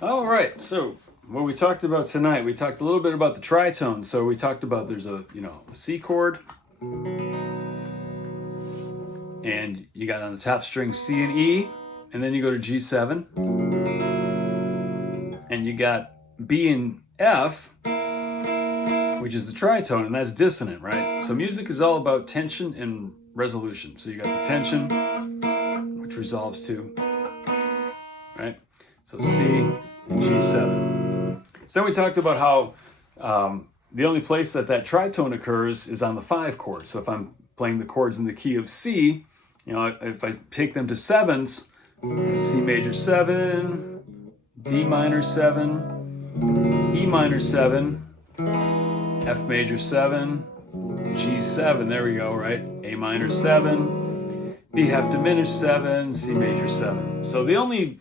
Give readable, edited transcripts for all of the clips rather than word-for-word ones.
All right. So what we talked about tonight, we talked a little bit about the tritone. So we talked about there's a C chord, and you got on the top string C and E, and then you go to G7, and you got B and F, which is the tritone, and that's dissonant, right? So music is all about tension and resolution. So you got the tension, which resolves to, right? So C, G7. So then we talked about how the only place that tritone occurs is on the 5 chord. So if I'm playing the chords in the key of C, if I take them to sevenths, C major 7, D minor 7, E minor 7, F major 7, G7, there we go, right? A minor 7, B half diminished 7, C major 7. So the only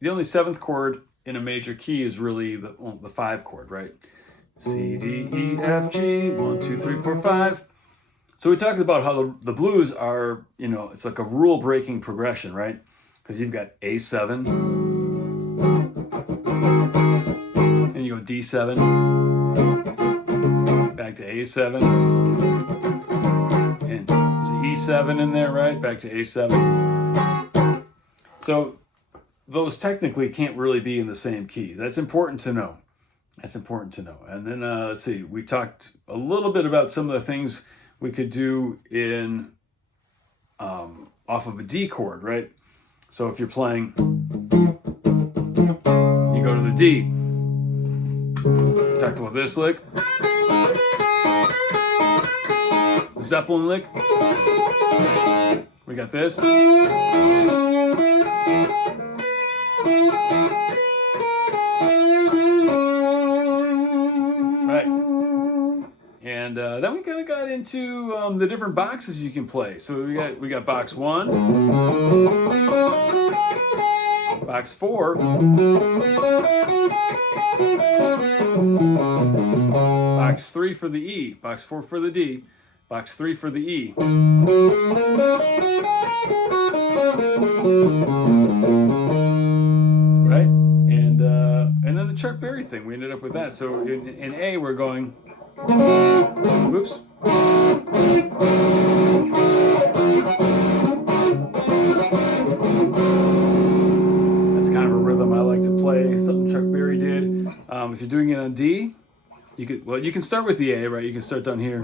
7th chord in a major key is really the 5 chord, right? C, D, E, F, G, 1, 2, 3, 4, 5. So we talked about how the blues are, it's like a rule breaking progression, right? Because you've got A7, and you go D7, back to A7, and there's E7 in there, right? Back to A7. So those technically can't really be in the same key. That's important to know. And then let's see, we talked a little bit about some of the things we could do in off of a D chord, right? So if you're playing, you go to the D. Talked about this lick, Zeppelin lick. We got this. Right. And then we kind of got into the different boxes you can play. So we got box 1, box 4, box 3 for the E, box 4 for the D, box 3 for the E. Right? And then the Chuck Berry thing, we ended up with that. So in A, we're going, whoops. That's kind of a rhythm I like to play, something Chuck Berry did. If you're doing it on D, you can start with the A, right? You can start down here.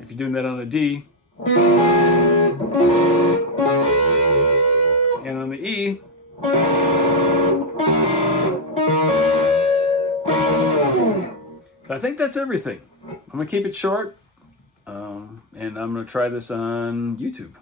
If you're doing that on a D, and on the E, so I think that's everything. I'm gonna keep it short, and I'm gonna try this on YouTube.